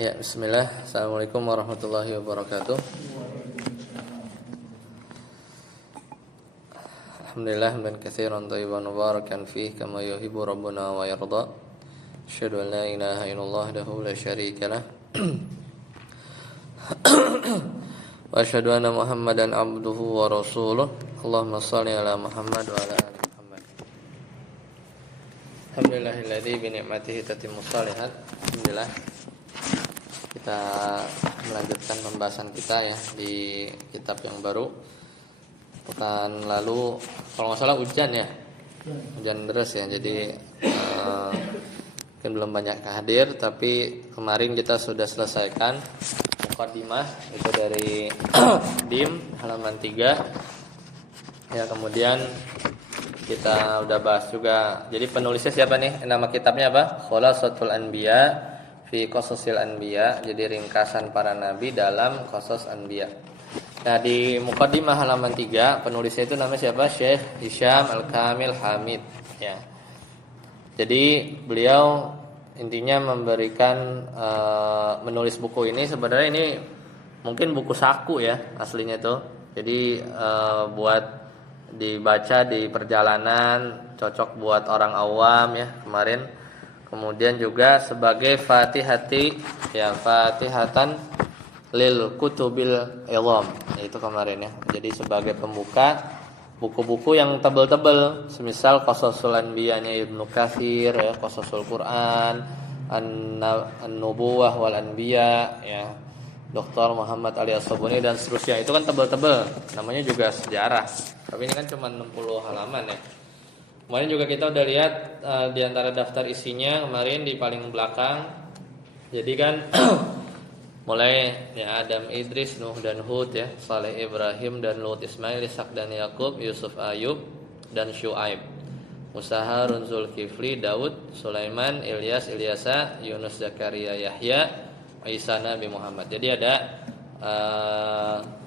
Ya, bismillah. Assalamualaikum warahmatullahi wabarakatuh. Alhamdulillah bin katsiran thayyiban mubarakan fihi kama yuhibbu rabbuna wa yarda. Asyhadu an la ilaha illallah wahdahu la syarika lah. Wa asyhadu anna Muhammadan abduhu wa rasuluh. Allahumma shalli ala Muhammad wa ala ali Muhammad. Alhamdulillahilladzi bi ni'matihi tatimmus shalihat. Alhamdulillah. Kita melanjutkan pembahasan kita ya di kitab yang baru. Pekan lalu kalau nggak salah hujan ya, hujan deras ya. Jadi mungkin belum banyak hadir, tapi kemarin kita sudah selesaikan muqaddimah itu dari DIM halaman 3. Ya, kemudian kita udah bahas juga. Jadi penulisnya siapa nih? Nama kitabnya apa? Khulasatul Anbiya fi Qasasil Anbiya, jadi ringkasan para nabi dalam Qasas Anbiya. Nah, di muqaddimah halaman 3 penulisnya itu namanya siapa? Syekh Hisham Al-Kamil Hamid ya. Jadi beliau intinya memberikan menulis buku ini, sebenarnya ini mungkin buku saku ya aslinya itu. Jadi buat dibaca di perjalanan, cocok buat orang awam ya kemarin. Kemudian juga sebagai fatihati ya, fatihatan lil kutubil ilm, itu kemarin ya. Jadi sebagai pembuka buku-buku yang tebal-tebal, semisal Qasasul Anbiya'nya Ibnu Katsir ya, Qasasul Quran, An-Nubuwah wal Anbiya ya, Dr. Muhammad Ali As-Sabuni dan seterusnya. Itu kan tebal-tebal, namanya juga sejarah. Tapi ini kan cuma 60 halaman ya. Kemarin juga kita udah lihat di antara daftar isinya kemarin di paling belakang. Jadi kan mulai ya Adam Idris, Nuh dan Hud ya, Saleh Ibrahim dan Lut, Ismail, Ishak dan Yakub, Yusuf Ayub dan Syuaib, Musa Harun Zulkifli, Daud, Sulaiman, Ilyas, Ilyasa, Yunus, Zakaria, Yahya, Isa, Nabi Muhammad. Jadi ada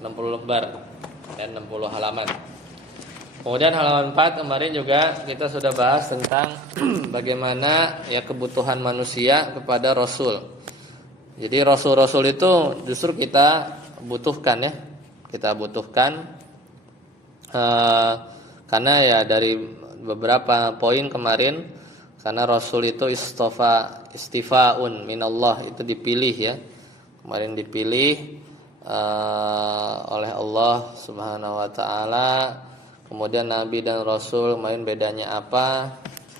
60 lembar dan 60 halaman. Kemudian halaman 4 kemarin juga kita sudah bahas tentang bagaimana ya kebutuhan manusia kepada Rasul. Jadi Rasul-Rasul itu justru kita butuhkan ya. Kita butuhkan karena ya dari beberapa poin kemarin, karena Rasul itu istifaun minallah, itu dipilih ya. Kemarin dipilih oleh Allah Subhanahu wa taala. Kemudian Nabi dan Rasul kemarin bedanya apa?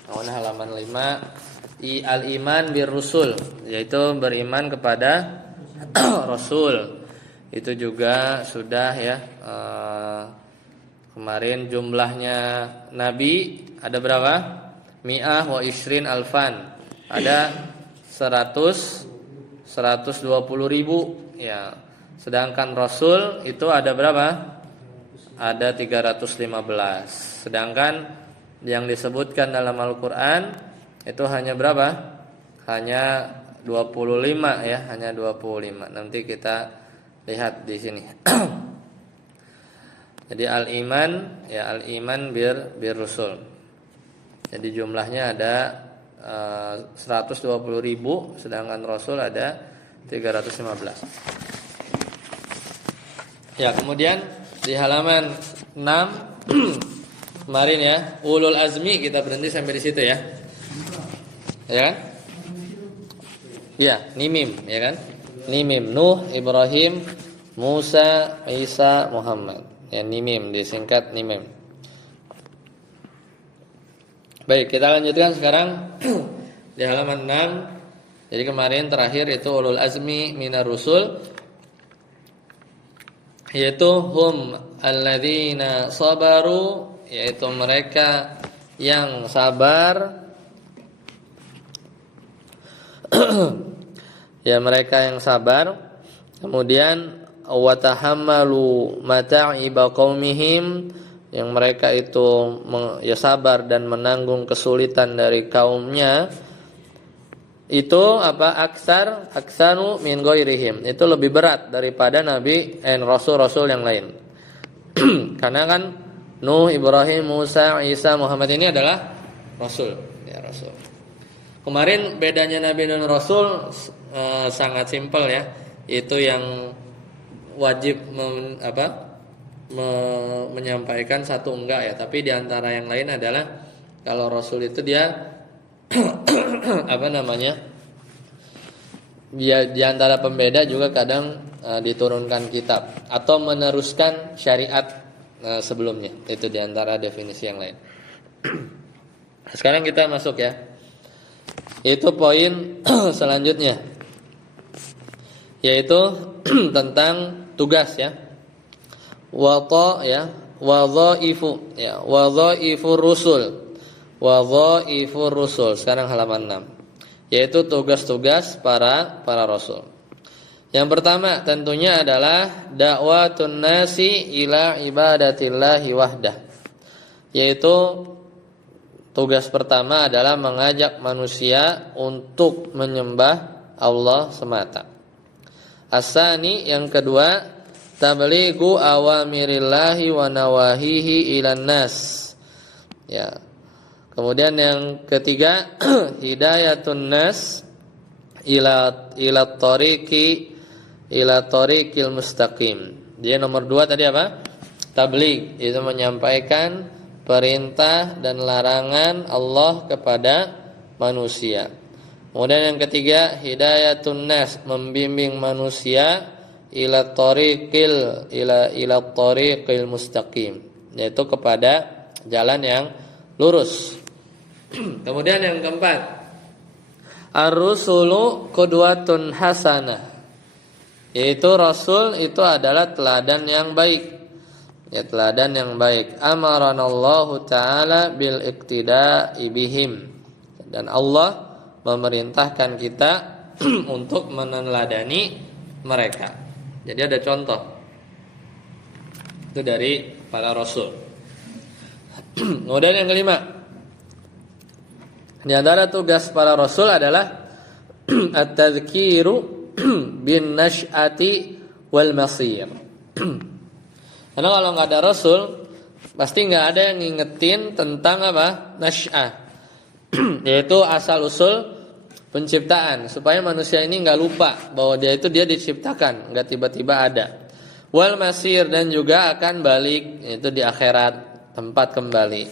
Kemudian halaman 5 al-iman bir rusul, yaitu beriman kepada Rasul. Itu juga sudah ya. Kemarin jumlahnya Nabi ada berapa? Mi'ah wa ishrin alfan. Ada 120 ribu ya. Sedangkan Rasul itu ada berapa? Ada 315. Sedangkan yang disebutkan dalam Al-Qur'an itu hanya berapa? Hanya 25 ya, hanya 25. Nanti kita lihat di sini. Jadi al-iman ya, al-iman bir rusul. Jadi jumlahnya ada 120 ribu, sedangkan Rasul ada 315. Ya, kemudian di halaman 6 kemarin ya, ulul azmi, kita berhenti sampai di situ ya. Ya kan? Ya, nimim ya kan? Nimim Nuh, Ibrahim, Musa, Isa, Muhammad. Ya, nimim disingkat nimim. Baik, kita lanjutkan sekarang di halaman 6. Jadi kemarin terakhir itu ulul azmi minar rusul, yaitu hum alladzina sabaru, yaitu mereka yang sabar. Ya, mereka yang sabar. Kemudian watahammalu mata'iba qaumihim, yang mereka itu ya sabar dan menanggung kesulitan dari kaumnya. Itu apa? Aksanu min ghairihim, itu lebih berat daripada nabi dan rasul-rasul yang lain. Karena kan Nuh, Ibrahim, Musa, Isa, Muhammad ini adalah rasul ya, rasul. Kemarin bedanya nabi dan rasul sangat simpel ya. Itu yang wajib menyampaikan satu enggak ya. Tapi di antara yang lain adalah kalau Rasul itu dia apa namanya? Dia di antara pembeda juga kadang diturunkan kitab atau meneruskan syariat sebelumnya. Itu di antara definisi yang lain. Sekarang kita masuk ya. Itu poin selanjutnya, yaitu tentang tugas ya. Wadhaifu ya, wadhaifur rusul. Sekarang halaman 6. Yaitu tugas-tugas para rasul. Yang pertama tentunya adalah dakwatun nasi ila ibadatillahi wahdah. Yaitu tugas pertama adalah mengajak manusia untuk menyembah Allah semata. Asani yang kedua, tablighu awamirillahi wa nawahihi ilan nas. Ya. Kemudian yang ketiga, hidayatun nas ila tariqil mustaqim. Dia nomor 2 tadi apa? Tabligh, itu menyampaikan perintah dan larangan Allah kepada manusia. Kemudian yang ketiga, hidayatun nas, membimbing manusia ila tariqil mustaqim, yaitu kepada jalan yang lurus. Kemudian yang keempat, ar-rusulu qudwatun hasanah, yaitu rasul itu adalah teladan yang baik. Ya, teladan yang baik. Amaranallahu ta'ala bil iqtida'i bihim. Dan Allah memerintahkan kita untuk meneladani mereka. Jadi ada contoh. Itu dari para rasul. Kemudian yang kelima, di antara tugas para rasul adalah at-tadhkiru bin nash'ati wal masir. Karena kalau nggak ada rasul, pasti nggak ada yang ngingetin tentang apa? Nash'ah, yaitu asal usul penciptaan, supaya manusia ini nggak lupa bahwa dia diciptakan, nggak tiba-tiba ada. Wal masir, dan juga akan balik, yaitu di akhirat, tempat kembali.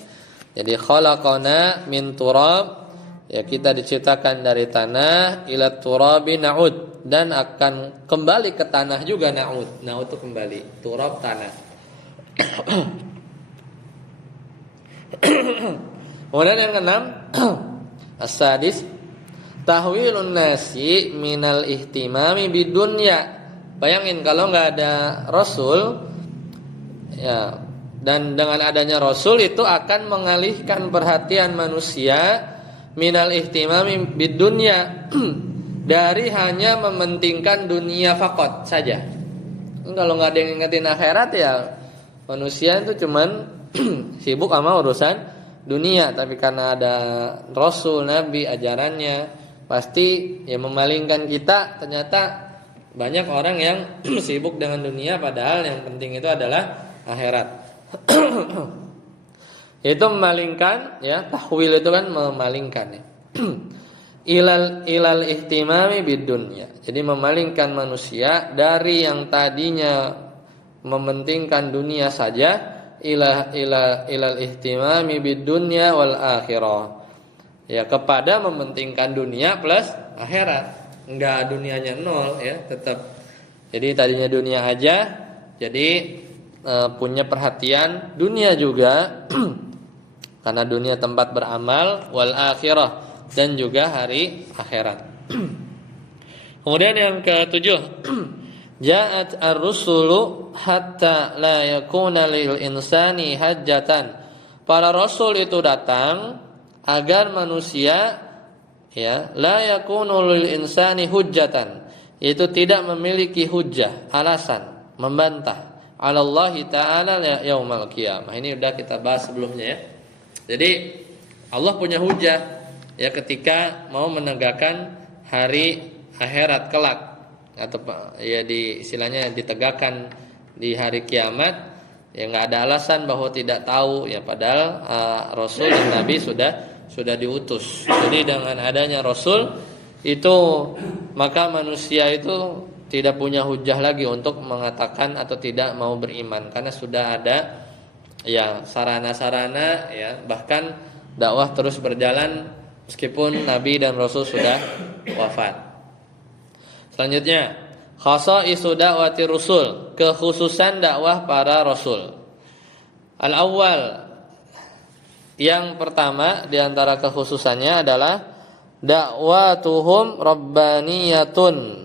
Jadi khalaqana min turab, ya kita diciptakan dari tanah, ila turabi na'ud, dan akan kembali ke tanah juga. Na'ud itu kembali, turab tanah. Kemudian yang keenam, as-sadis, tahwilun nasi minal ihtimami bidunya. Bayangin kalau nggak ada rasul, ya, dan dengan adanya rasul itu akan mengalihkan perhatian manusia minal ihtimami bidunya dari hanya mementingkan dunia fakot saja. Kalau nggak ada yang ingetin akhirat, ya manusia itu cuman sibuk sama urusan dunia. Tapi karena ada rasul, nabi, ajarannya, pasti ya memalingkan kita. Ternyata banyak orang yang sibuk dengan dunia, padahal yang penting itu adalah akhirat. Itu memalingkan, ya, tahwil itu kan memalingkan ya. ilal ihtimami bidunya. Jadi memalingkan manusia dari yang tadinya mementingkan dunia saja, ilal ihtimami bidunya wal akhirah. Ya, kepada mementingkan dunia plus akhirat. Enggak dunianya nol ya, tetap. Jadi tadinya dunia aja, jadi punya perhatian dunia juga. Karena dunia tempat beramal, wal akhirah, dan juga hari akhirat. Kemudian yang ketujuh, ja'at ar-rusulu hatta la yakuna lil insani hajjatan. Para rasul itu datang agar manusia, ya, la yakunu lil insani hujjatan, itu tidak memiliki hujjah, alasan membantah, 'alallahi ta'ala yaumal qiyamah. Ini sudah kita bahas sebelumnya ya. Jadi Allah punya hujah, ya, ketika mau menegakkan hari akhirat kelak, atau ya istilahnya ditegakkan di hari kiamat, ya nggak ada alasan bahwa tidak tahu, ya, padahal Rasul dan Nabi sudah diutus. Jadi dengan adanya Rasul itu maka manusia itu tidak punya hujah lagi untuk mengatakan atau tidak mau beriman, karena sudah ada ya sarana-sarana ya, bahkan dakwah terus berjalan meskipun Nabi dan Rasul sudah wafat. Selanjutnya, khasaisu da'wati rusul, kekhususan dakwah para rasul. Al-awwal, yang pertama di antara kekhususannya adalah dakwatuhum rabbaniyatun.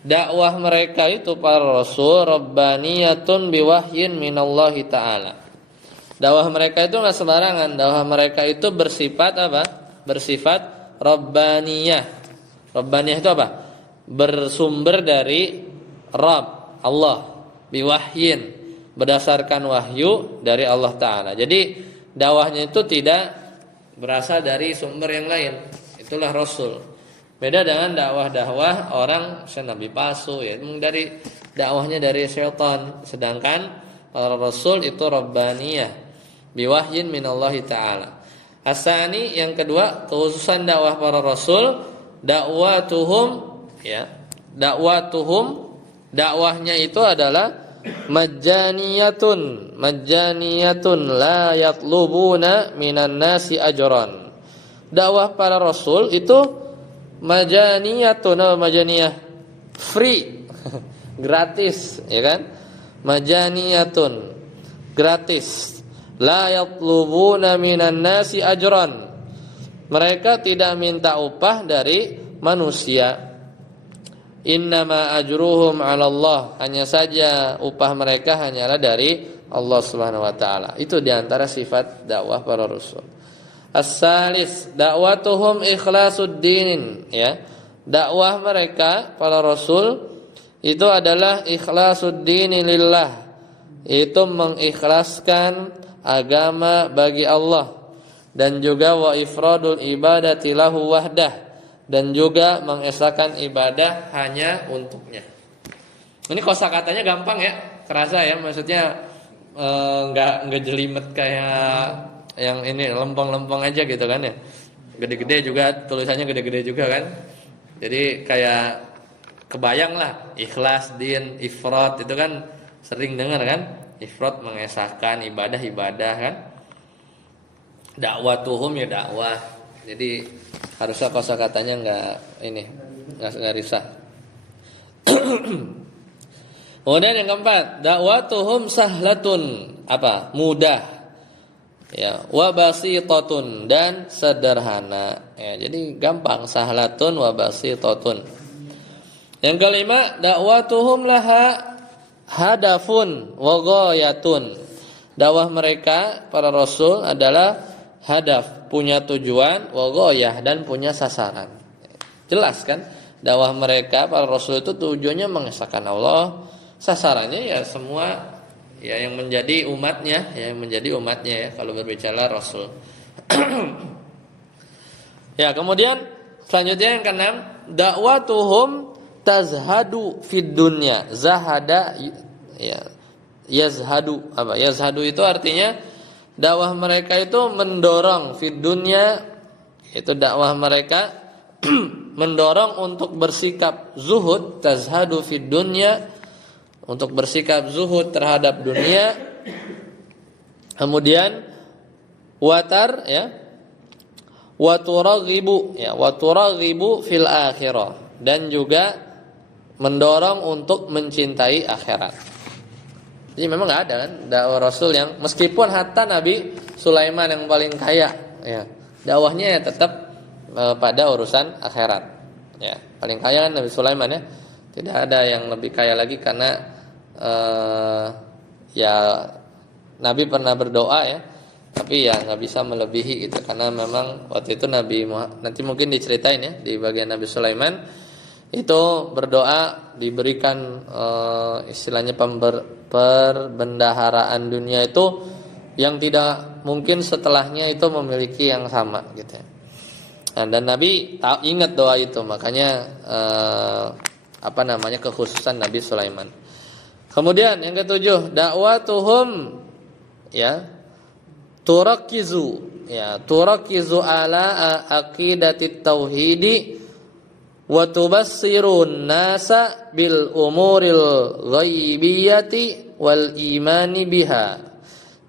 Dakwah mereka itu para rasul rabbaniyatun biwahyin minallahi ta'ala. Dakwah mereka itu enggak sembarangan. Dakwah mereka itu bersifat apa? Bersifat rabbaniyah. Rabbaniyah itu apa? Bersumber dari Rabb, Allah, biwahyin, berdasarkan wahyu dari Allah Ta'ala. Jadi dakwahnya itu tidak berasal dari sumber yang lain. Itulah Rasul. Beda dengan dakwah-dakwah orang nabi palsu ya, dari dakwahnya dari syaitan. Sedangkan para Rasul itu rabbaniyah, biwahyin minallahi ta'ala. Asani, yang kedua, kekhususan dakwah para Rasul, dakwatuhum ya, dakwahnya itu adalah majjaniyatun la yatlubuna minan nasi ajran. Dakwah para rasul itu majaniyatun, majaniyah free, gratis, ya kan? Majaniyatun, gratis. La yatlubuna minan nasi ajran. Mereka tidak minta upah dari manusia. Innama ajruhum 'ala Allah, hanya saja upah mereka hanyalah dari Allah Subhanahu wa taala. Itu diantara sifat dakwah para rasul. As-salis, dakwatuhum ikhlasuddin ya. Dakwah mereka para rasul itu adalah ikhlasuddin lillah. Itu mengikhlaskan agama bagi Allah, dan juga wa ifradul ibadati lahu wahdah, dan juga mengesahkan ibadah hanya untuknya. Ini kosakatanya gampang ya, kerasa ya, maksudnya nggak jelimet kayak yang ini, lempeng-lempeng aja gitu kan ya. Gede-gede juga, tulisannya gede-gede juga kan. Jadi kayak kebayang lah, ikhlas, din, ifrad itu kan sering dengar kan. Ifrad mengesahkan ibadah-ibadah kan. Dakwatuhum ya dakwah. Jadi harusnya kosakatanya nggak risah. Kemudian yang keempat, dakwatuhum sahlatun, apa? Mudah. Ya, wa basitatun, dan sederhana. Ya, jadi gampang, sahlatun wa basitatun. Yang kelima, dakwatuhum laha hadafun wa ghayatun. Dakwah mereka para rasul adalah hadaf, punya tujuan, wa ghayah, dan punya sasaran. Jelas kan? Dakwah mereka para rasul itu tujuannya mengesahkan Allah, sasarannya ya semua ya yang menjadi umatnya, ya kalau berbicara rasul. Ya, kemudian selanjutnya yang keenam, dakwatuhum tazhadu fid dunya. Zahada ya, yazhadu, apa? Yazhadu itu artinya dakwah mereka itu mendorong fid dunya, itu dakwah mereka mendorong untuk bersikap zuhud, tazhadu fid dunya, untuk bersikap zuhud terhadap dunia. Kemudian watar ya, waturaghibu ya, waturaghibu fil akhirah, dan juga mendorong untuk mencintai akhirat. Jadi memang nggak ada kan dakwah Rasul yang, meskipun hatta Nabi Sulaiman yang paling kaya ya, dakwahnya ya tetap pada urusan akhirat ya. Paling kaya kan Nabi Sulaiman ya, tidak ada yang lebih kaya lagi, karena ya Nabi pernah berdoa ya, tapi ya nggak bisa melebihi gitu, karena memang waktu itu Nabi Muhammad, nanti mungkin diceritain ya di bagian Nabi Sulaiman itu berdoa diberikan istilahnya perbendaharaan dunia itu yang tidak mungkin setelahnya itu memiliki yang sama gitu ya. Dan Nabi ingat doa itu, makanya kekhususan Nabi Sulaiman. Kemudian yang ketujuh, dakwatuhum ya turakizu ala aqidatit tauhidi wa tubassirun nasa bil umuril ghaibiyati wal imani biha.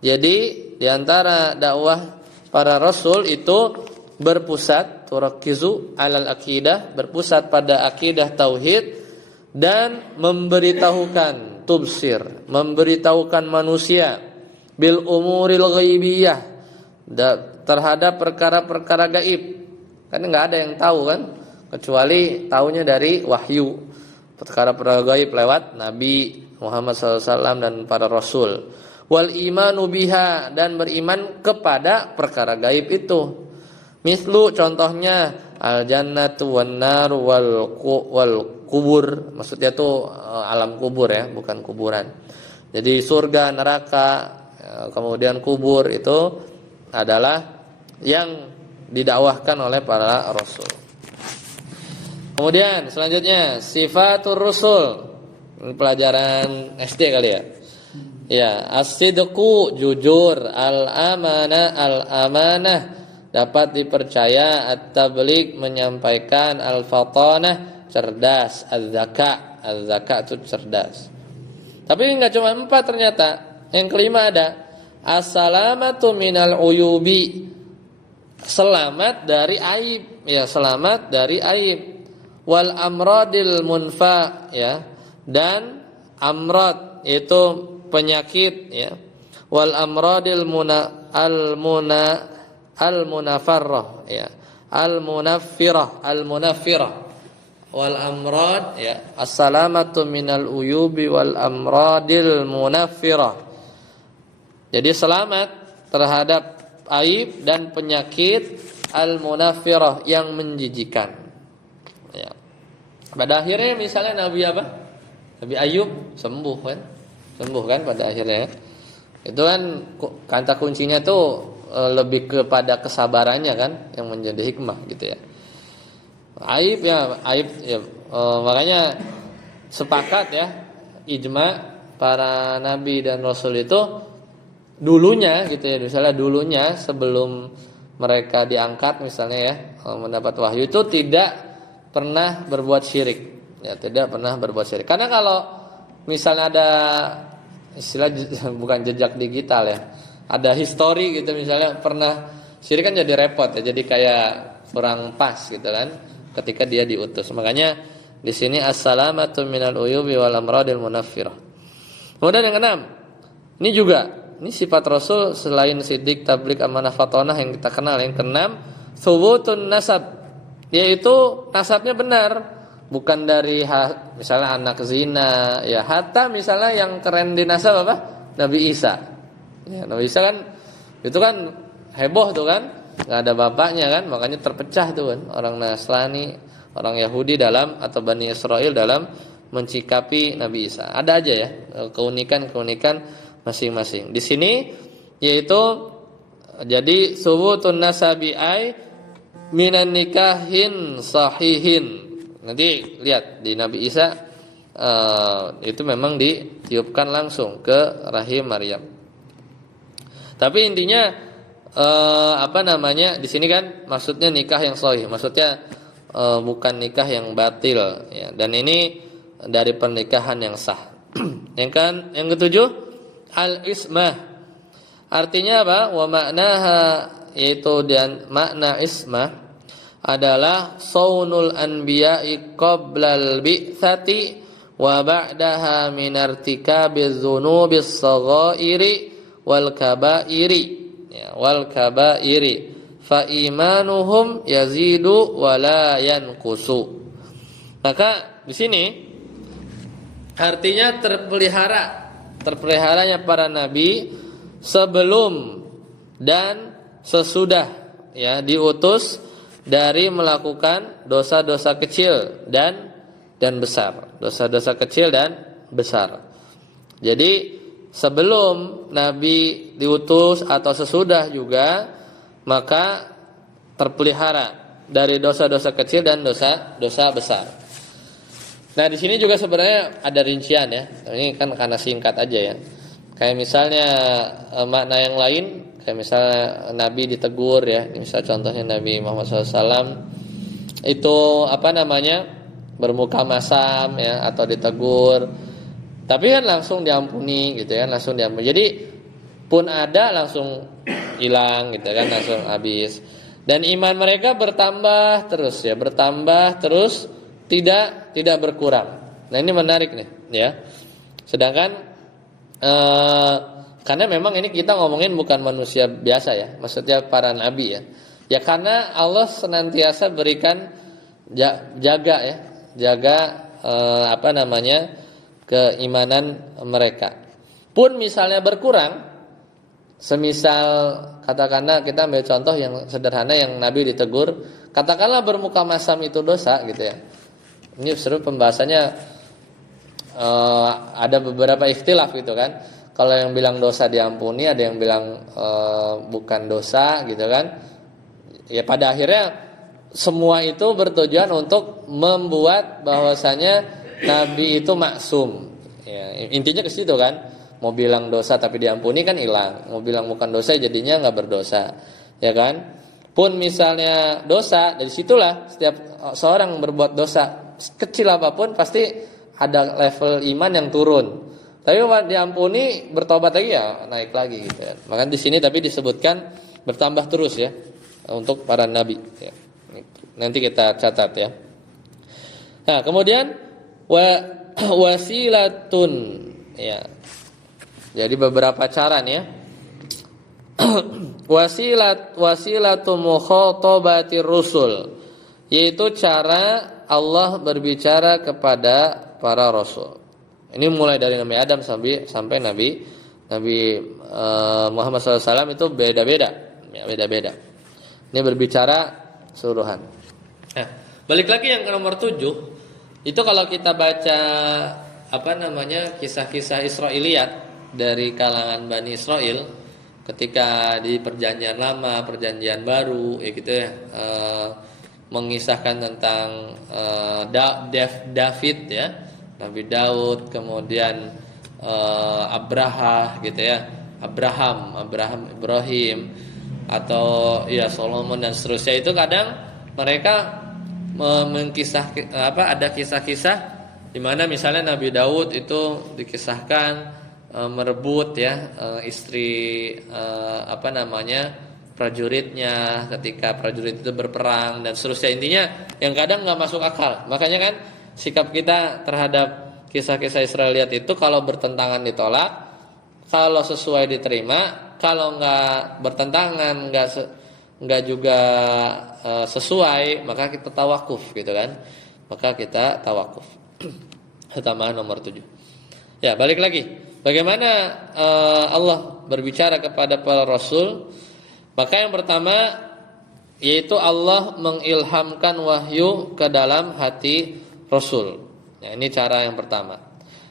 Jadi di antara dakwah para rasul itu berpusat turakizu alal akidah, berpusat pada akidah tauhid dan memberitahukan tubsir, memberitahukan manusia bil umuril ghaibiyah terhadap perkara-perkara gaib. Kan enggak ada yang tahu kan kecuali taunya dari wahyu. Perkara-perkara gaib lewat Nabi Muhammad SAW dan para rasul. Wal imanu biha, dan beriman kepada perkara gaib itu. Mislu contohnya al jannatu wan nar wal kubur, maksudnya itu alam kubur ya, bukan kuburan. Jadi surga, neraka, kemudian kubur itu adalah yang didakwahkan oleh para rasul. Kemudian selanjutnya sifatur rusul. Ini pelajaran SD kali ya. Ya, as-sidqu jujur, al-amanah dapat dipercaya, at-tabligh menyampaikan, al-fatanah cerdas, az-zaka itu cerdas. Tapi enggak cuma 4 ternyata. Yang kelima ada as-salamatu minal uyubi, selamat dari aib, ya, selamat dari aib. Wal amradil munfa, ya, dan amrad itu penyakit, ya. Wal amradil al-munafarrah, ya. Al-munaffirah. Wal amrad, ya, as-salamatu minal uyubi wal amradil munaffirah. Jadi selamat terhadap aib dan penyakit al-munaffirah yang menjijikan. Ya. Pada akhirnya misalnya Nabi apa? Nabi Ayub sembuh kan pada akhirnya. Itu kan kata kuncinya tuh lebih kepada kesabarannya kan yang menjadi hikmah gitu ya. Aib ya, makanya sepakat ya, ijma para nabi dan rasul itu dulunya gitu ya, misalnya dulunya sebelum mereka diangkat misalnya ya, mendapat wahyu itu tidak pernah berbuat syirik, ya, tidak pernah berbuat syirik. Karena kalau misalnya ada istilah bukan jejak digital ya, ada histori gitu misalnya pernah syirik kan jadi repot ya, jadi kayak kurang pas gitu kan ketika dia diutus. Makanya di sini as-salamatu minal uyubi wal amradil munaffirah. Kemudian yang keenam, ini sifat Rasul selain siddiq, tabligh, amanah, fatonah yang kita kenal. Yang keenam, thubutun nasab, yaitu nasabnya benar, bukan dari misalnya anak zina, ya, hatta misalnya yang keren di nasab apa? Nabi Isa. Ya, Nabi Isa kan itu kan heboh tuh kan, nggak ada bapaknya kan, makanya terpecah tuh kan orang Nasrani, orang Yahudi dalam atau Bani Israel dalam mencikapi Nabi Isa. Ada aja ya keunikan-keunikan masing-masing. Di sini yaitu jadi subutun nasabi ai minan nikahin sahihin. Nanti lihat di Nabi Isa itu memang ditiupkan langsung ke rahim Maryam. Tapi intinya di sini kan maksudnya nikah yang sahih, maksudnya bukan nikah yang batil ya. Dan ini dari pernikahan yang sah. Yang ketujuh, al-ismah. Artinya apa? Wa maknaha, yaitu dan makna ismah adalah saunul anbiya'i qablal bi'tsati wa ba'daha min irtikabiz dzunubis saghairi wal kabairi, ya, wal kabairi fa imanuhum yazidu wa la yanqusu. Maka di sini artinya terpeliharanya para nabi sebelum dan sesudah, ya, diutus dari melakukan dosa-dosa kecil dan besar, dosa-dosa kecil dan besar. Jadi sebelum nabi diutus atau sesudah juga, maka terpelihara dari dosa-dosa kecil dan dosa besar. Nah, di sini juga sebenarnya ada rincian ya. Ini kan karena singkat aja ya. Kayak misalnya makna yang lain, kayak misalnya Nabi ditegur ya. Misal contohnya Nabi Muhammad SAW itu bermuka masam ya atau ditegur, tapi kan langsung diampuni gitu ya, langsung diampuni. Jadi pun ada langsung hilang gitu kan, langsung habis. Dan iman mereka bertambah terus ya, bertambah terus, tidak berkurang. Nah, ini menarik nih ya. Sedangkan karena memang ini kita ngomongin bukan manusia biasa ya, maksudnya para nabi ya. Ya karena Allah senantiasa berikan jaga ya, jaga keimanan mereka. Pun misalnya berkurang, semisal katakanlah kita ambil contoh yang sederhana yang Nabi ditegur, katakanlah bermuka masam itu dosa gitu ya. Ini seru pembahasannya, ada beberapa ikhtilaf gitu kan. Kalau yang bilang dosa diampuni, ada yang bilang bukan dosa gitu kan. Ya pada akhirnya semua itu bertujuan untuk membuat bahwasanya Nabi itu maksum. Ya, intinya ke situ kan. Mau bilang dosa tapi diampuni kan hilang. Mau bilang bukan dosa jadinya nggak berdosa, ya kan? Pun misalnya dosa, dari situlah setiap seorang berbuat dosa kecil apapun pasti ada level iman yang turun. Tapi kalau diampuni bertobat lagi ya naik lagi gitu ya. Maka di sini tapi disebutkan bertambah terus ya untuk para nabi ya. Nanti kita catat ya. Nah, kemudian wasilatun ya. Jadi beberapa cara nih ya. Wasilatu mukhatabatir rusul, yaitu cara Allah berbicara kepada para rasul. Ini mulai dari Nabi Adam sampai Nabi Muhammad SAW itu beda-beda, ya, beda-beda. Ini berbicara keseluruhan. Nah, balik lagi yang ke nomor 7, itu kalau kita baca kisah-kisah Israiliyat dari kalangan Bani Israel ketika di perjanjian lama, perjanjian baru, ya gitu ya, mengisahkan tentang David ya, Nabi Daud, kemudian Abraham gitu ya, Ibrahim, atau ya Solomon dan seterusnya. Itu kadang mereka ada kisah-kisah di mana misalnya Nabi Daud itu dikisahkan merebut ya istri prajuritnya ketika prajurit itu berperang dan seterusnya. Intinya yang kadang nggak masuk akal. Makanya kan sikap kita terhadap kisah-kisah Israiliyat itu kalau bertentangan ditolak, kalau sesuai diterima, kalau nggak bertentangan, nggak juga sesuai, maka kita tawakuf gitu kan. Maka kita tawakuf. Tambahan nomor 7. Ya, balik lagi. Bagaimana Allah berbicara kepada para rasul? Maka yang pertama yaitu Allah mengilhamkan wahyu ke dalam hati rasul. Ya, ini cara yang pertama.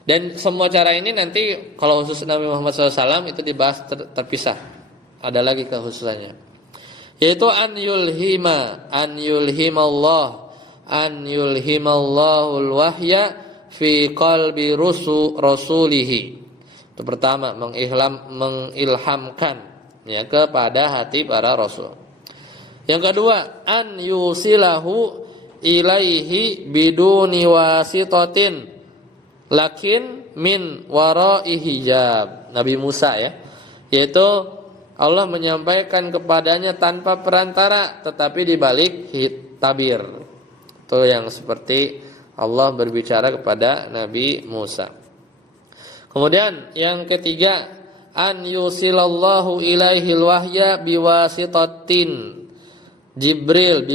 Dan semua cara ini nanti kalau khusus Nabi Muhammad SAW itu dibahas terpisah. Ada lagi kekhususannya. Yaitu an yulhimallahul wahya fi qalbi rasulihi. Itu pertama, mengilhamkan ya kepada hati para rasul. Yang kedua, an yusilahu ilaihi biduni wasitatin lakin min wara'i hijab. Nabi Musa ya, yaitu Allah menyampaikan kepadanya tanpa perantara tetapi di balik tabir. Itu yang seperti Allah berbicara kepada Nabi Musa. Kemudian yang ketiga, an yusilallahu ilaihil wahya biwasitatin Jibril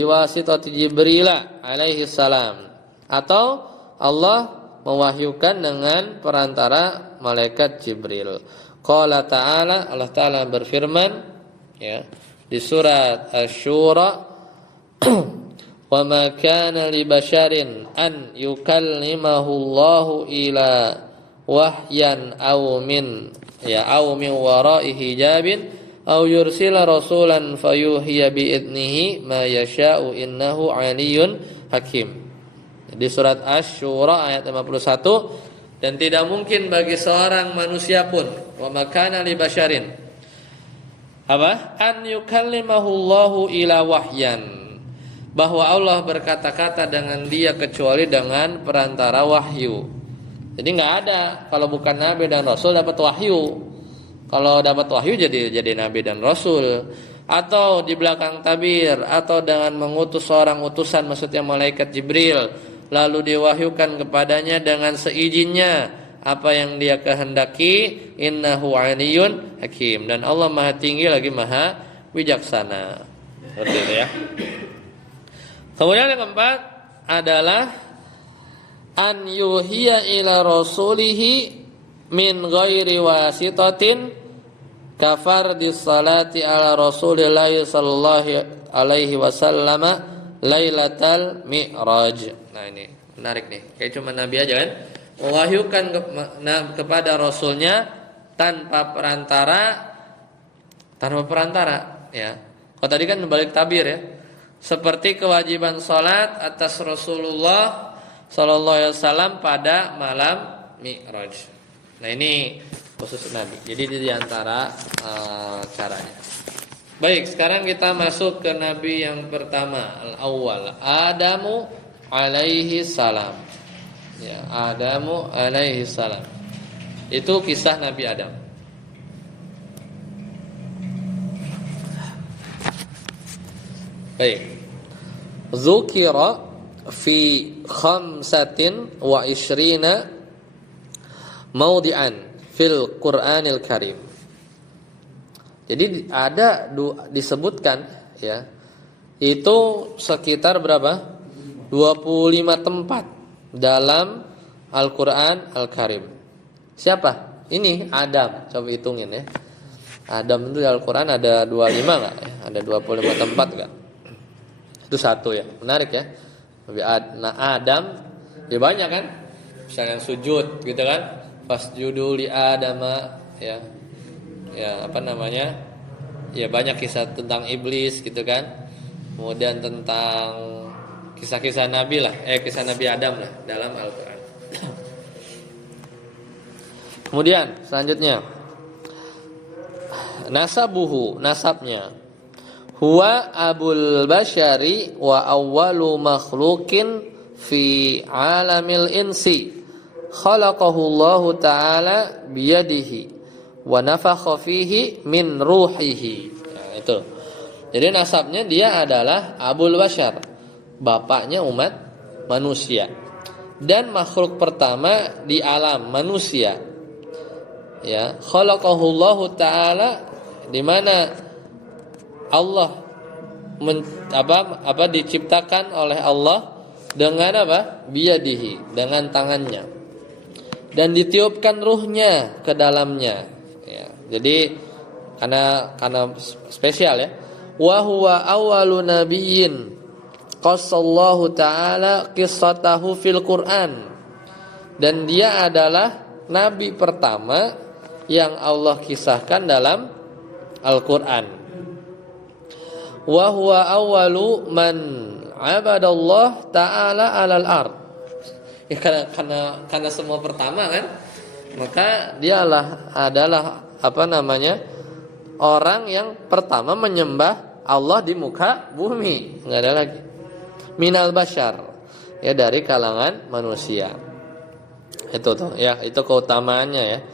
alaihi salam, atau Allah mewahyukan dengan perantara malaikat Jibril. Qala ta'ala, Allah Ta'ala berfirman ya di surat Asy-Syura, wa ma kana li basyarin an yukallimahu Allahu ila wahyan aw min wara'i hijabin aw yursila rasulan fayuhiya bi idnihi ma yasha'u innahu 'aliyyun hakim. Di surat Asy-Syura ayat 51, dan tidak mungkin bagi seorang manusia pun wa makana li basyarin an yukallimahu Allahu ila wahyan, bahwa Allah berkata-kata dengan dia kecuali dengan perantara wahyu. Jadi nggak ada kalau bukan nabi dan rasul dapat wahyu. Kalau dapat wahyu jadi nabi dan rasul, atau di belakang tabir, atau dengan mengutus seorang utusan, maksudnya malaikat Jibril, lalu diwahyukan kepadanya dengan seizinnya apa yang dia kehendaki. Innahu aliyyun hakim, dan Allah maha tinggi lagi maha wijaksana. Seperti itu ya. Kemudian yang keempat adalah an yuhiya ila rasulihi min ghairi wasitatin kafardis salati ala rasulillah sallallahu alaihi wasallam lailatal mi'raj. Nah ini menarik nih, kayak cuma nabi aja kan mewahyukan kepada rasulnya tanpa perantara ya. Kalau tadi kan balik tabir ya, seperti kewajiban salat atas Rasulullah sallallahu alaihi wasallam pada malam Mi'raj. Nah ini khusus nabi. Jadi di antara caranya. Baik, sekarang kita masuk ke nabi yang pertama, al-awwal, Adamu alaihi salam. Ya, Adamu alaihi salam. Itu kisah Nabi Adam. Baik. Dzukira fi khamsatin wa ishrina mawdi'an fil Qur'anil Karim. Jadi ada disebutkan ya, itu sekitar berapa? 25 tempat dalam Al-Qur'an Al-Karim. Siapa? Ini Adam. Coba hitungin ya. Adam itu di Al-Qur'an ada 25 enggak ya? Ada 25 tempat enggak? Itu satu ya. Menarik ya. Nah, Adam ya banyak kan? Misalnya sujud gitu kan? Fasjudu li Adama ya. Ya, apa namanya? Ya banyak kisah tentang iblis gitu kan. Kemudian tentang kisah-kisah nabi lah, kisah Nabi Adam lah dalam Al-Qur'an. Kemudian selanjutnya nasabuhu, nasabnya. Huwa abul basyari wa awwalu makhluqin fi alamil insi. Khalaqahu Allah Ta'ala biyadihi wa nafakha fihi min ruhihi. Nah, itu. Jadi nasabnya dia adalah abul basyar, bapaknya umat manusia, dan makhluk pertama di alam manusia. Ya, khalaqahu Allah Ta'ala, di mana Allah diciptakan oleh Allah dengan apa? Biyadihi, dengan tangannya. Dan ditiupkan ruhnya ke dalamnya. Ya, jadi karena spesial ya. Wa huwa awwalu nabiyyin qassallahu ta'ala qissatahu fil Qur'an. Dan dia adalah nabi pertama yang Allah kisahkan dalam Al-Qur'an. Wa huwa awwalu man 'abadallah ta'ala 'alal ard. Ya, karena semua pertama kan, maka dialah adalah orang yang pertama menyembah Allah di muka bumi, enggak ada lagi. Minal basyar, ya dari kalangan manusia. Itu tuh ya, itu keutamaannya ya.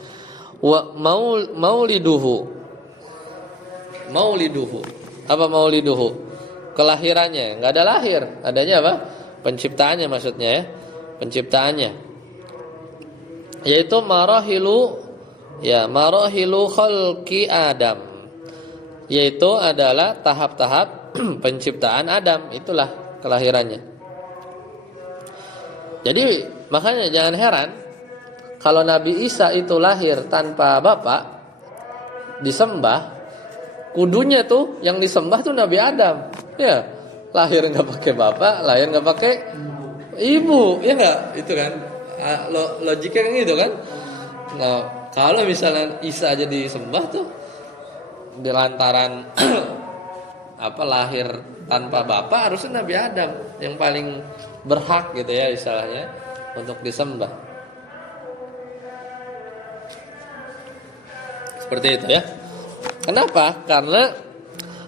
Wa mauliduhu. Apa mauliduhu? Kelahirannya, enggak ada lahir, adanya apa? Penciptaannya maksudnya ya. Penciptaannya yaitu marahilu khalqi Adam, yaitu adalah tahap-tahap penciptaan Adam, itulah kelahirannya. Jadi makanya jangan heran kalau Nabi Isa itu lahir tanpa bapak disembah, kudunya tuh yang disembah tuh Nabi Adam. Ya, lahir enggak pakai bapak, lahir enggak pakai ibu, ya enggak? Itu kan logiknya kan gitu kan. Nah, kalau misalnya Isa aja disembah tuh di lantaran lahir tanpa bapak, harusnya Nabi Adam yang paling berhak gitu ya istilahnya untuk disembah. Seperti itu ya. Kenapa? Karena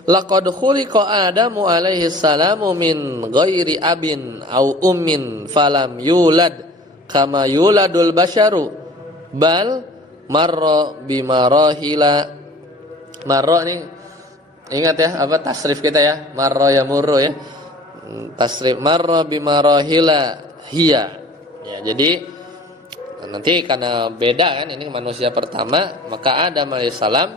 laqad khuliqa Adamu alaihi salamu min ghairi abin au ummin falam yulad kama yuladul basyaru bal marra bimarahila. Marra nih ingat ya apa tasrif kita ya, marra yamurru ya, tasrif marra bimarahila hiya ya. Jadi nanti karena beda kan, ini manusia pertama, maka Adam alaihissalam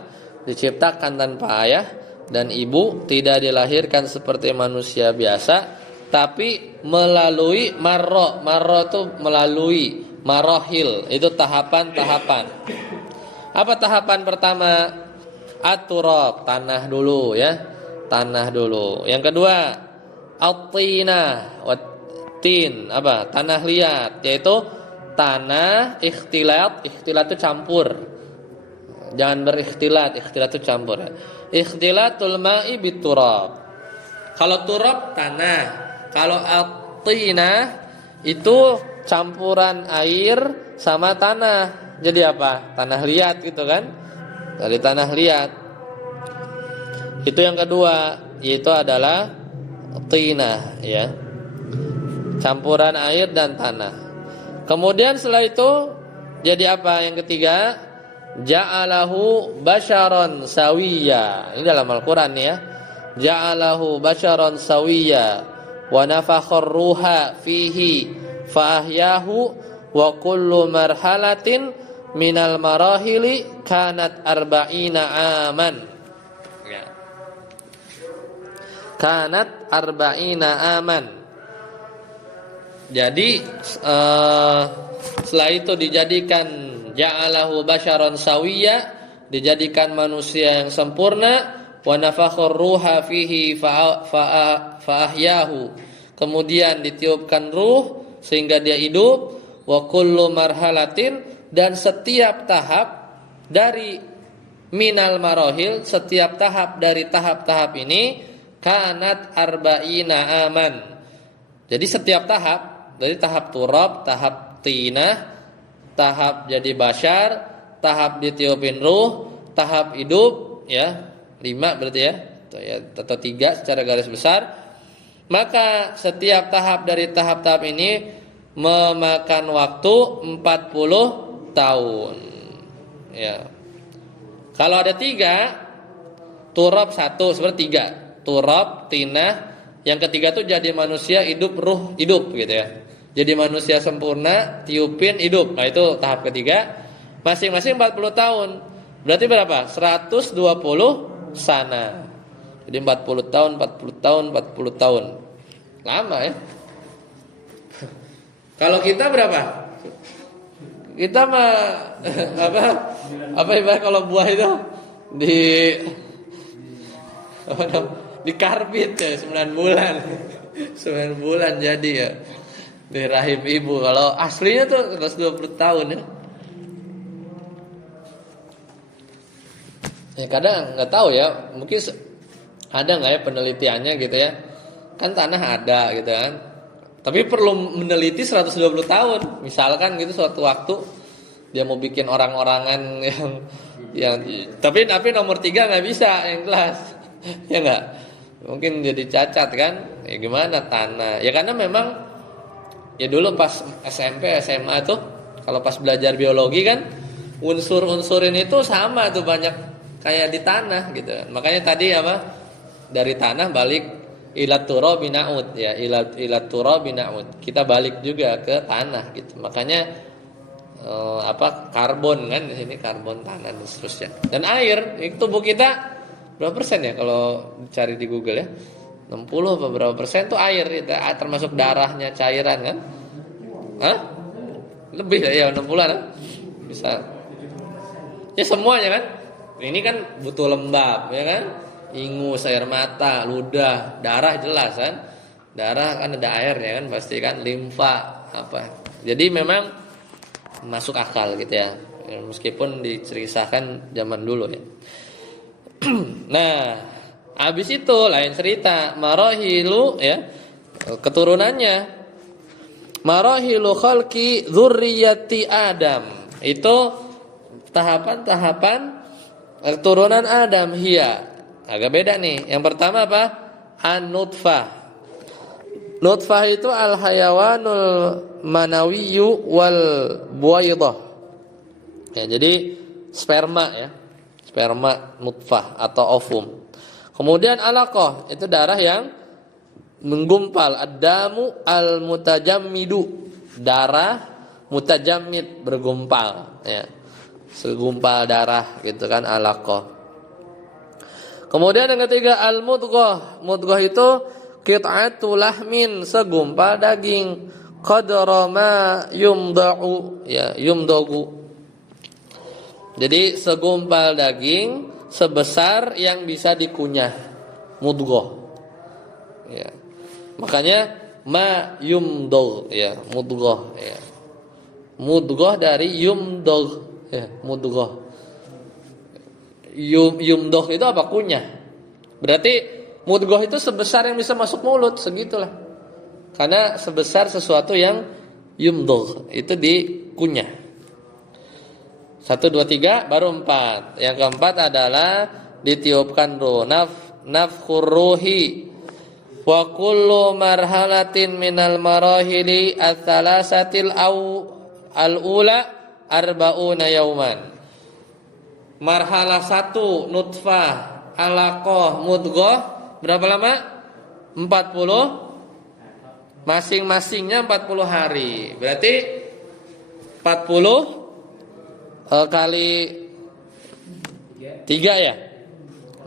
diciptakan tanpa ayah dan ibu, tidak dilahirkan seperti manusia biasa, tapi melalui marro. Marro itu melalui, marohil itu tahapan-tahapan. Apa tahapan pertama? At-turab, tanah dulu ya, tanah dulu. Yang kedua at-tinah, wat-tin, apa? Tanah liat, yaitu tanah ikhtilat. Ikhtilat itu campur. Jangan berikhtilat, ikhtilat itu campur ya. Ikhtilatul ma'i biturab. Kalau turab tanah, kalau at-tinah itu campuran air sama tanah. Jadi apa? Tanah liat gitu kan? Dari tanah liat. Itu yang kedua, yaitu adalah tinah ya. Campuran air dan tanah. Kemudian setelah itu jadi apa? Yang ketiga, ja'alahu basyaron sawiyya. Ini dalam Al-Qur'an ya. Ja'alahu basyaron sawiyya wa nafakhar ruha fihi fa ahyahu wa kullu marhalatin minal marahili kanat arba'ina aman ya. Kanat arba'ina aman. Jadi setelah itu dijadikan ja'alahu basyaron sawiyya, dijadikan manusia yang sempurna, wa nafakhur ruha fihi fa ahyahu, kemudian ditiupkan ruh sehingga dia hidup, wa kullu marhalatin, dan setiap tahap dari minal marohil, setiap tahap dari tahap-tahap ini kanat arba'ina aman. Jadi setiap tahap, dari tahap turab, tahap tinah, tahap jadi basyar, tahap ditiupin ruh, tahap hidup ya, 5 berarti ya, atau 3 secara garis besar. Maka setiap tahap dari tahap-tahap ini memakan waktu 40 tahun ya. Kalau ada 3, turab 1 seperti 3, turab, tinah, yang ketiga tuh jadi manusia hidup, ruh hidup gitu ya. Jadi manusia sempurna, tiupin, hidup. Nah itu tahap ketiga. Masing-masing 40 tahun. Berarti berapa? 120 sana. Jadi 40 tahun, 40 tahun, 40 tahun. Lama ya. Kalau kita berapa? Kita mah apa ibarat kalau buah itu di karbit ya 9 bulan. 9 bulan jadi ya di rahim ibu. Kalau aslinya tuh 120 tahun ya. Ya kadang nggak tahu ya, mungkin ada nggak ya penelitiannya gitu ya. Kan tanah ada gitu kan. Tapi perlu meneliti 120 tahun. Misalkan gitu suatu waktu dia mau bikin orang-orangan yang tapi nomor 3 nggak bisa yang kelas. Ya enggak? Mungkin jadi cacat kan? Ya gimana tanah? Ya karena memang ya dulu pas SMP, SMA tuh kalau pas belajar biologi kan unsur-unsurin itu sama tuh banyak kayak di tanah gitu. Makanya tadi apa? Dari tanah balik ilat turabi na'ud ya, ilat turabi na'ud. Kita balik juga ke tanah gitu. Makanya karbon kan di sini, karbon tanah dan seterusnya. Dan air, tubuh kita berapa persen ya kalau dicari di Google ya? 60 apa berapa persen tuh air gitu, termasuk darahnya, cairan kan? Hah? Lebih ya 60-an bisa. Ya semuanya kan. Ini kan butuh lembab ya kan? Ingus, air mata, ludah, darah jelas kan. Darah kan ada airnya kan pasti kan, limfa apa. Jadi memang masuk akal gitu ya. Meskipun diceritakan zaman dulu ya. Nah, habis itu lain cerita, marahilu ya, keturunannya. Marahilu khalqi dzurriyyati Adam. Itu tahapan-tahapan keturunan Adam, hiya Agak beda nih. Yang pertama apa? An-nutfah. Nutfah itu al-hayawanul manawiyyu wal buwaidah. Ya, jadi sperma ya. Sperma nutfah atau ovum. Kemudian alaqah, itu darah yang menggumpal. Ad-damu al-mutajammidu, darah mutajammid, bergumpal ya. Segumpal darah gitu kan, alaqah. Kemudian yang ketiga al-mudghah. Mudghah itu qit'atul lahmin, segumpal daging. Qadra ma yumda'u, ya, yumdagu. Jadi segumpal daging sebesar yang bisa dikunyah, mudghah. Ya. Makanya ma yumdagh, ya, mudghah, ya. Mudghah dari yumdagh, ya, mudghah. Yumdagh itu apa? Kunyah. Berarti mudghah itu sebesar yang bisa masuk mulut, segitulah. Karena sebesar sesuatu yang yumdagh itu dikunyah. 1, 2, 3 baru 4. Yang keempat adalah ditiupkan ruh, nafkhur ruhi. Wa kullu marhalatin minal marahili ats-tsalatsatil al-ula arba'una yauman. Marhalah 1 nutfah, alaqah, mudghah berapa lama? 40. Masing-masingnya 40 hari. Berarti 40 kali 3 ya?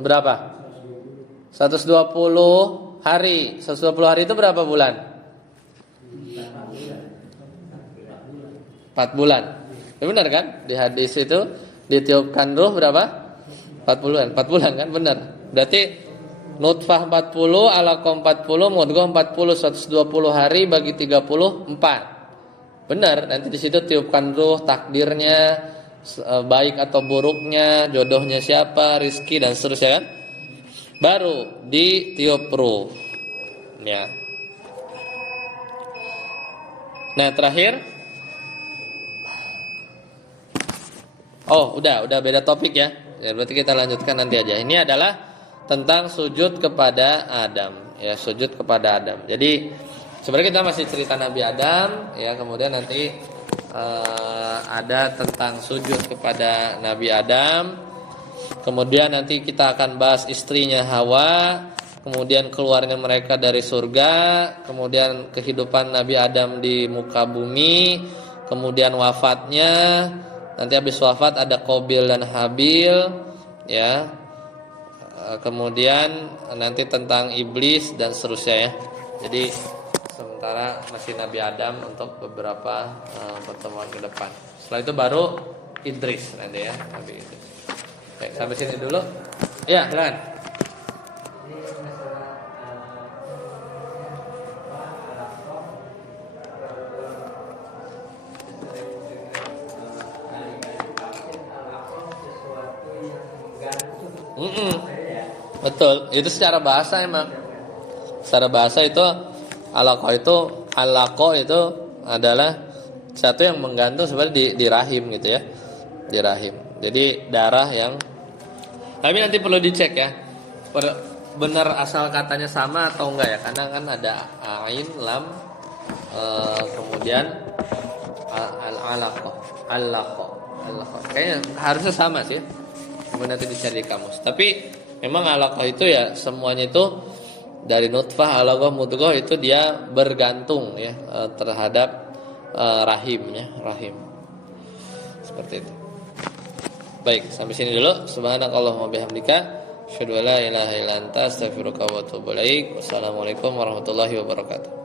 Berapa? 120 hari. 120 hari itu berapa bulan? 4 bulan. Ya benar kan? Di hadis itu ditiupkan ruh berapa? 4 bulan. 4 bulan kan? Benar. Berarti nutfah 40, alaqah 40, mudghah 40, 120 hari bagi 34. Benar. Nanti di situ tiupkan ruh, takdirnya, baik atau buruknya, jodohnya siapa, rizki dan seterusnya kan. Baru ditiup ruh. Ya. Nah, terakhir. Oh, udah beda topik ya. Ya, berarti kita lanjutkan nanti aja. Ini adalah tentang sujud kepada Adam, ya, sujud kepada Adam. Jadi sebenarnya kita masih cerita Nabi Adam, ya, kemudian nanti ada tentang sujud kepada Nabi Adam. Kemudian nanti kita akan bahas istrinya Hawa, kemudian keluarnya mereka dari surga, kemudian kehidupan Nabi Adam di muka bumi, kemudian wafatnya. Nanti habis wafat ada Qabil dan Habil, ya. Kemudian nanti tentang iblis dan seterusnya ya. Jadi sementara masih Nabi Adam untuk beberapa pertemuan ke depan. Setelah itu baru Idris nanti ya, Nabi Idris. Baik, sampai sini dulu. Ya, silakan. Betul, itu secara bahasa emang. Secara bahasa itu alaqah itu adalah satu yang menggantung sebenarnya di rahim gitu ya. Di rahim. Jadi darah yang, tapi nanti perlu dicek ya. Benar asal katanya sama atau enggak ya? Karena kan ada ain, lam, kemudian alaqah. Kayaknya harusnya sama sih. Kemudian nanti dicari di kamus. Tapi memang alaqah itu ya semuanya itu dari nutfah, alaqah, mudghah itu dia bergantung ya terhadap rahimnya, rahim. Seperti itu. Baik, sampai sini dulu. Subhanakallahumma bihamdika, asyhadu an la ilaha illa anta, astaghfiruka wa atubu ilaik. Wassalamualaikum warahmatullahi wabarakatuh.